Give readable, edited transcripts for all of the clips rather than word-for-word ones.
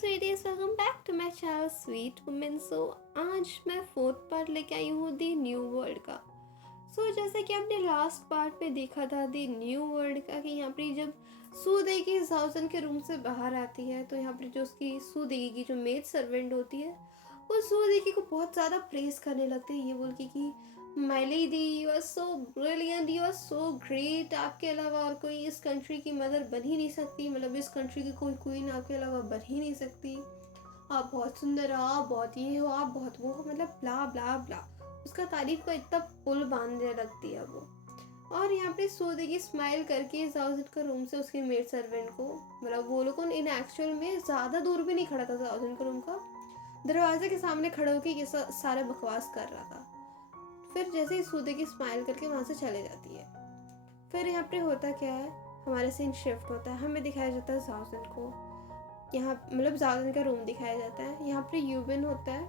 स्वीटीज, welcome back to my channel sweet women. So आज मैं fourth part लेके आई हूँ दी न्यू वर्ल्ड का। जैसे कि आपने लास्ट पार्ट में देखा था दी न्यू वर्ल्ड का, कि यहाँ पर जब सू देगी जाउजन के रूम से बाहर आती है तो यहाँ पर जो उसकी सू देगी की जो मेड सर्वेंट होती है वो सू देगी को बहुत ज़्यादा प्रेस करने लगती है, ये बोल के कि my lady you are so brilliant, you are so great, आपके अलावा और कोई इस कंट्री की मदर बन ही नहीं सकती, मतलब इस कंट्री की कोई क्वीन आपके अलावा बन ही नहीं सकती, आप बहुत सुंदर हो, आप बहुत ये हो, आप बहुत वो हो, मतलब ब्ला ब्ला ब्ला। उसका तारीफ का इतना पुल बांधने लगती है वो। और यहाँ पे सो देगी स्माइल करके जाउजन का रूम से उसके मेड सर्वेंट को, मतलब वो लोग इन एक्चुअल में ज़्यादा दूर भी नहीं खड़ा था जाउजन का रूम का, दरवाजे के सामने खड़े होकर ये सारा बकवास कर रहा था। फिर जैसे ही सूदे की स्माइल करके वहाँ से चले जाती है। फिर यहाँ पे होता क्या है, हमारा सीन शिफ्ट होता है, हमें दिखाया जाता है जाउजन को, यहाँ मतलब जाउजन का रूम दिखाया जाता है। यहाँ पे यूबिन होता है,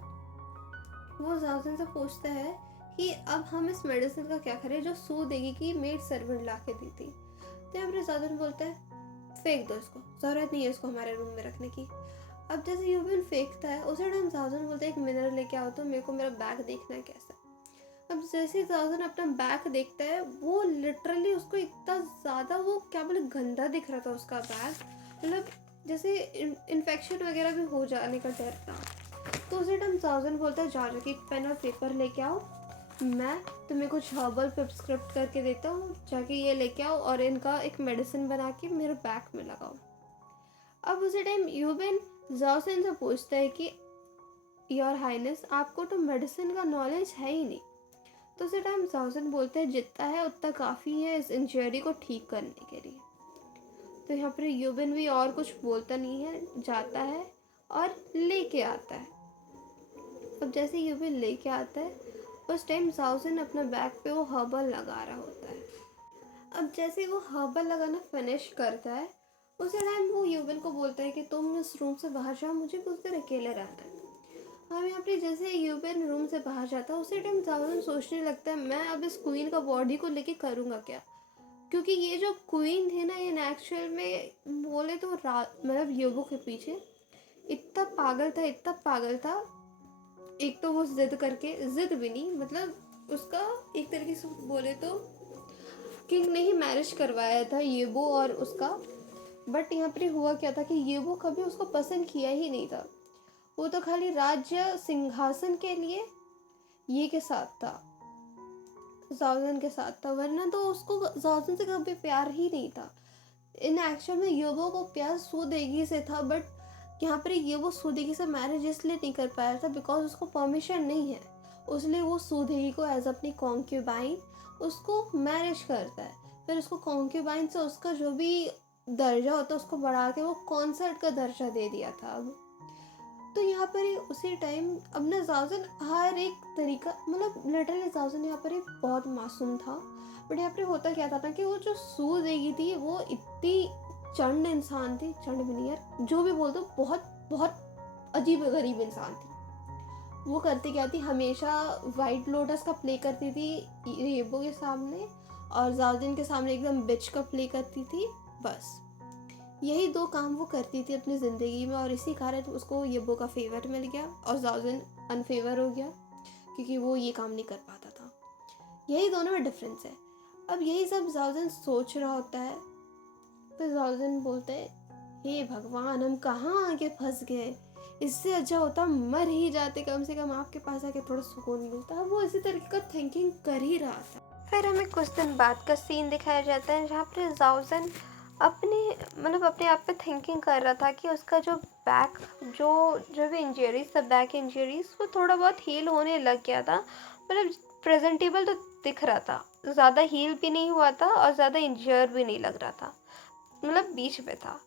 वो जाउजन से पूछता है कि अब हम इस मेडिसिन का क्या करें जो सू देगी कि मेड सर्वेंट ला के दी थी। तो यहाँ पे जाउजन बोलता है फेंक दो इसको, ज़रूरत नहीं है इसको हमारे रूम में रखने की। अब जैसे यूबिन फेंकता है उसी टाइम जाउजन बोलता है एक मिनर लेके आओ तो मेरे को मेरा बैग देखना है कैसा। अब जैसे जाउजन अपना बैग देखता है वो लिटरली उसको इतना ज़्यादा वो क्या बोले गंदा दिख रहा था उसका बैग, मतलब जैसे इन्फेक्शन वगैरह भी हो जाने का डर था। तो उसी टाइम जाउजन बोलता है जाके एक पेन और पेपर लेके आओ, मैं तुम्हें कुछ हर्बल प्रिस्क्रिप्ट करके देता हूँ, जाके ये लेके आओ और इनका एक मेडिसिन बना के मेरे बैग में लगाओ। अब उसी टाइम यूबिन जाउजन से पूछता है कि योर हाइनेस आपको तो मेडिसिन का नॉलेज है ही नहीं। तो उसी टाइम जाउजन बोलते हैं जितना है उतना काफ़ी है इस इंजरी को ठीक करने के लिए। तो यहाँ पर यूबिन भी और कुछ बोलता नहीं है, जाता है और लेके आता है। अब जैसे यूबिन लेके आता है उस टाइम जाउजन अपना बैग पे वो हर्बल लगा रहा होता है। अब जैसे वो हर्बल लगाना फिनिश करता है उसी टाइम वो यूबिन को बोलता है कि तुम इस रूम से बाहर जाओ, मुझे कुछ देर अकेले रहना है। हम यहाँ पे जैसे यूबिन रूम से बाहर जाता है उसी टाइम जाउजन सोचने लगता है मैं अब इस क्वीन का बॉडी को लेके करूँगा क्या, क्योंकि ये जो क्वीन थी ना ये एक्चुअल में बोले तो मतलब योबो के पीछे इतना पागल था, इतना पागल था। एक तो वो जिद करके, जिद भी नहीं मतलब उसका एक तरीके से बोले तो किंग ने ही मैरिज करवाया था येबो और उसका, बट यहाँ पर हुआ क्या था कि येबो कभी उसको पसंद किया ही नहीं था, वो तो खाली राज्य सिंहासन के लिए ये के साथ था, जाउजन के साथ था, वरना तो उसको जाउजन से कभी प्यार ही नहीं था। इन एक्चुअल में योबो को प्यार सुदेगी से था, बट यहाँ पर योबो सुदेगी से मैरिज इसलिए नहीं कर पाया था बिकॉज उसको परमिशन नहीं है, उसलिए वो सुदेगी को एज अपनी कॉन्क्यूबाइन उसको मैरिज करता है। फिर उसको कॉन्क्यूबाइन से उसका जो भी दर्जा होता है उसको बढ़ा के वो कॉन्सर्ट का दर्जा दे दिया था। अब तो यहाँ पर ही उसी टाइम अब ना जाउजन हर एक तरीका, मतलब लिटरली जाउजन यहाँ पर ही बहुत मासूम था, बट यहाँ पर होता क्या था ना कि वो जो सू देगी थी वो इतनी चंड इंसान थी, चंड भी नहीं यार जो भी बोल दो, बहुत बहुत अजीब गरीब इंसान थी। वो करती क्या थी, हमेशा वाइट लोटस का प्ले करती थी रेबो के सामने और जाउजन के सामने एकदम बिच का प्ले करती थी, बस यही दो काम वो करती थी अपनी ज़िंदगी में। और इसी कारण उसको येबो का फेवर मिल गया और जाउजन अनफेवर हो गया क्योंकि वो ये काम नहीं कर पाता था। यही दोनों में डिफरेंस है। अब यही सब जाउजन सोच रहा होता है, फिर जाउजन बोलते हैं हे भगवान हम कहाँ आके फंस गए, इससे अच्छा होता मर ही जाते, कम से कम आपके पास आके थोड़ा सुकून मिलता। अब वो इसी तरीके का थिंकिंग कर ही रहा था। फिर हमें कुछ दिन बाद का सीन दिखाया जाता है जहाँ पर जाउजन अपने आप पे थिंकिंग कर रहा था कि उसका जो बैक जो भी इंजरीज था, बैक इंजरीज वो थोड़ा बहुत हील होने लग गया था, मतलब प्रेजेंटेबल तो दिख रहा था, ज़्यादा हील भी नहीं हुआ था और ज़्यादा इंजर भी नहीं लग रहा था, मतलब बीच में था।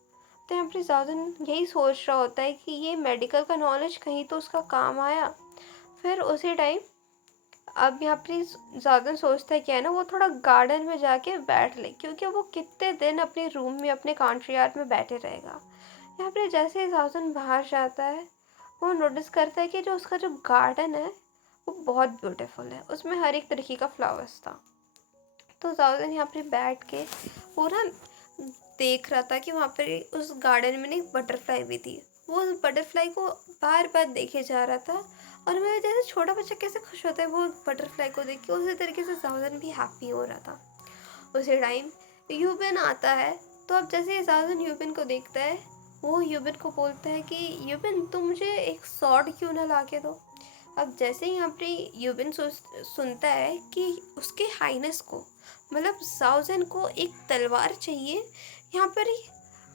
तो यहाँ पर जाउजन यही सोच रहा होता है कि ये मेडिकल का नॉलेज कहीं तो उसका काम आया। फिर उसी टाइम अब यहाँ पर जाउजन सोचता है क्या है ना, वो थोड़ा गार्डन में जाके बैठ ले, क्योंकि वो कितने दिन अपने रूम में अपने कंट्री यार्ड में बैठे रहेगा। यहाँ पर जैसे ही जाउजन बाहर जाता है वो नोटिस करता है कि जो उसका जो गार्डन है वो बहुत ब्यूटीफुल है, उसमें हर एक तरीके का फ्लावर्स था। तो जाउजन यहाँ पर बैठ के पूरा देख रहा था कि वहाँ पर उस गार्डन में एक बटरफ्लाई भी थी। वो उस बटरफ्लाई को बार बार देखे जा रहा था। और मैं जैसे छोटा बच्चा कैसे खुश होता है वो बटरफ्लाई को देख के, उसी तरीके से साउजन भी हैप्पी हो रहा था। उसी टाइम यूबिन आता है। तो अब जैसे साउजन यूबिन को देखता है, वो यूबिन को बोलता है कि यूबिन तुम मुझे एक सॉर्ड क्यों ना ला के दो। अब जैसे ही यहाँ पे यूबिन सुनता है कि उसके हाइनेस को, मतलब साउजन को एक तलवार चाहिए यहाँ पर ही।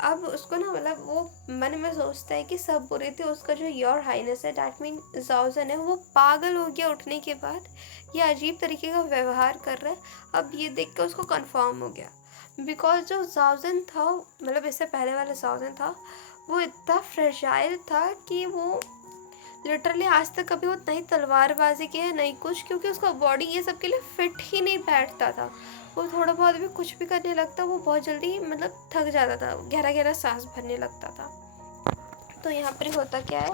अब उसको ना, मतलब वो मन में सोचता है कि सब बुरे थे, उसका जो योर हाइनेस है डैट मीन साउजन है, वो पागल हो गया उठने के बाद, ये अजीब तरीके का व्यवहार कर रहा है। अब ये देख के उसको कंफर्म हो गया, बिकॉज जो साउजन था, मतलब इससे पहले वाला साउजन था, वो इतना फ्रेजाइल था कि वो लिटरली आज तक कभी वो नहीं तलवारबाजी की है नहीं कुछ, क्योंकि उसका बॉडी ये सब के लिए फिट ही नहीं बैठता था। वो थोड़ा बहुत भी कुछ भी करने लगता, वो बहुत जल्दी मतलब थक जाता था, गहरा गहरा सांस भरने लगता था। तो यहाँ पर होता क्या है,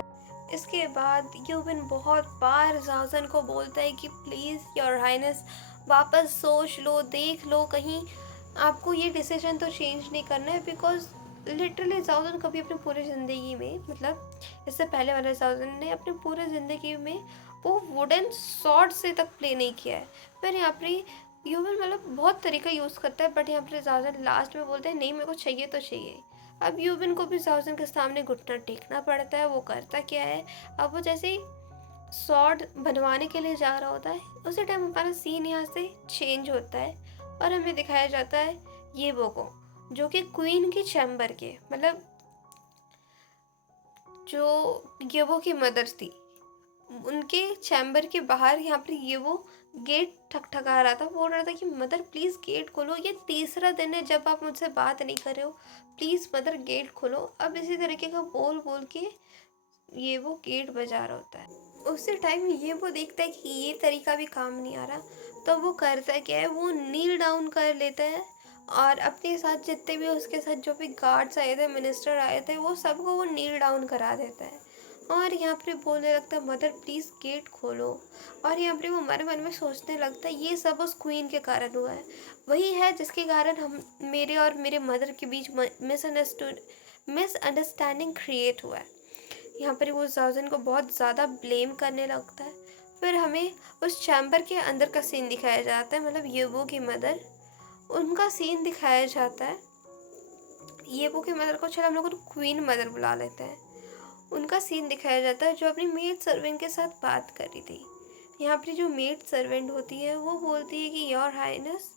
इसके बाद यूबिन बहुत बार जाजन को बोलता है कि प्लीज़ योर हाइनेस वापस सोच लो, देख लो कहीं आपको ये डिसीजन तो चेंज नहीं करना है। बिकॉज लिटरली जाउजन कभी अपनी पूरी ज़िंदगी में, मतलब इससे पहले वाले जाउजन ने अपनी पूरी ज़िंदगी में वो वुडन सॉर्ड से तक प्ले नहीं किया है। फिर यहाँ पर यूबिन मतलब बहुत तरीका यूज़ करता है, बट यहाँ पर जाउजन लास्ट में बोलते हैं नहीं मेरे को चाहिए तो चाहिए। अब यूबिन को भी साउजन के सामने घुटना टेकना पड़ता है। वो करता क्या है, अब वो जैसे ही सॉर्ड बनवाने के लिए जा रहा होता है, उसी टाइम हमारा सीन यहाँ से चेंज होता है और हमें दिखाया जाता है येबो को, जो कि क्वीन की चैम्बर के, मतलब जो येबो की मदर थी, उनके चैम्बर के बाहर यहाँ पर ये वो गेट ठकठका रहा था, बोल रहा था कि मदर प्लीज़ गेट खोलो, ये तीसरा दिन है जब आप मुझसे बात नहीं कर रहे हो, प्लीज़ मदर गेट खोलो। अब इसी तरीके का बोल बोल के ये वो गेट बजा रहा होता है। उसी टाइम ये वो देखता है कि ये तरीका भी काम नहीं आ रहा, तो वो करता क्या है, वो नील डाउन कर लेता है और अपने साथ जितने भी उसके साथ जो भी गार्ड्स आए थे, मिनिस्टर आए थे, वो सबको वो नील डाउन करा देता है। और यहाँ पर बोलने लगता है मदर प्लीज़ गेट खोलो। और यहाँ पर वो मन में सोचने लगता है ये सब उस क्वीन के कारण हुआ है, वही है जिसके कारण हम मेरे और मेरे मदर के बीच मिसअंडरस्टैंडिंग क्रिएट हुआ है। यहाँ पर वो जाउजन को बहुत ज़्यादा ब्लेम करने लगता है। फिर हमें उस चैम्बर के अंदर का सीन दिखाया जाता है, मतलब येबो की मदर, उनका सीन दिखाया जाता है। येबो की मदर को, चलो हम लोग क्वीन मदर बुला लेते हैं, उनका सीन दिखाया जाता है जो अपनी मेड सर्वेंट के साथ बात कर रही थी। यहाँ पर जो मेड सर्वेंट होती है वो बोलती है कि योर हाइनेस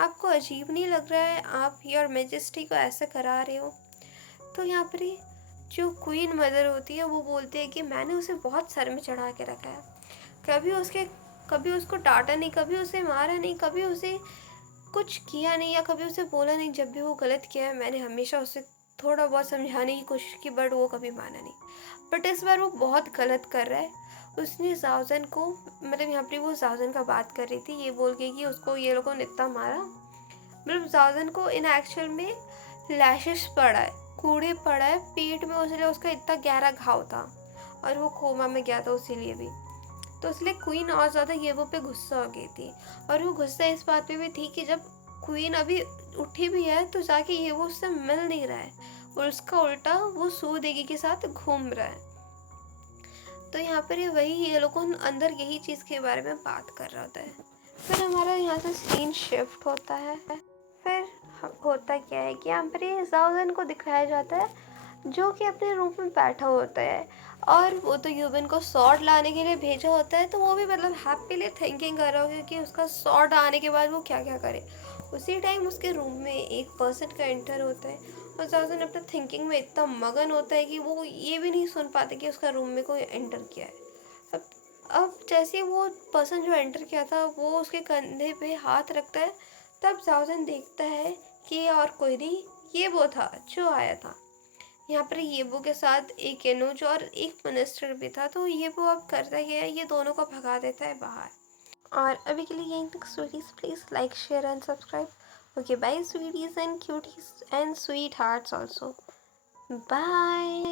आपको अजीब नहीं लग रहा है, आप योर मेजेस्टी को ऐसा करा रहे हो। तो यहाँ पर जो क्वीन मदर होती है वो बोलती है कि मैंने उसे बहुत सर में चढ़ा के रखा है, कभी उसको डांटा नहीं, कभी उसे मारा नहीं, कभी उसे कुछ किया नहीं या कभी उसे बोला नहीं। जब भी वो गलत किया है मैंने हमेशा उसे थोड़ा बहुत समझाने की कोशिश की, बट वो कभी माना नहीं। बट इस बार वो बहुत गलत कर रहा है। उसने जाउजन को, मतलब यहाँ पर वो जाउजन का बात कर रही थी, ये बोल के कि उसको ये लोगों ने इतना मारा, मतलब जाउजन को इन एक्चुअल में लैशेस पड़ा है, कूड़े पड़ा है पेट में, उसलिए उसका इतना गहरा घाव था और वो कोमा में गया था उसीलिए भी। तो इसलिए क्वीन और ज़्यादा येबो पे गुस्सा हो गई थी। और वो गुस्सा इस बात पे भी थी कि जब क्वीन अभी उठी भी है तो जाके येबो उससे मिल नहीं रहा है और उसका उल्टा वो सूदेगी के साथ घूम रहा है। तो यहाँ पर वही ये लोग अंदर यही चीज़ के बारे में बात कर रहा होता है। फिर हमारा यहाँ से सीन शिफ्ट होता है। फिर होता क्या है कि यहाँ पर ये जाउजन को दिखाया जाता है जो कि अपने रूम में बैठा होता है और वो तो यूबिन को सॉर्ड लाने के लिए भेजा होता है, तो वो भी मतलब हैप्पीली थिंकिंग कर रहा होगा कि उसका सॉर्ड आने के बाद वो क्या क्या करे। उसी टाइम उसके रूम में एक पर्सन का एंटर होता है और जाउजन अपना थिंकिंग में इतना मगन होता है कि वो ये भी नहीं सुन पाते कि उसका रूम में कोई एंटर किया है। अब अब जैसे वो पर्सन जो एंटर किया था वो उसके कंधे पे हाथ रखता है, तब जाउजन देखता है कि और कोई नहीं, ये वो था जो आया था। यहाँ पर येबो के साथ एक एनुज और एक मिनिस्टर भी था। तो येबो अब करता क्या है, ये दोनों को भगा देता है बाहर। और अभी के लिए यहीं तक sweeties, please like share and subscribe. Okay bye sweeties and cuties and sweethearts also, bye.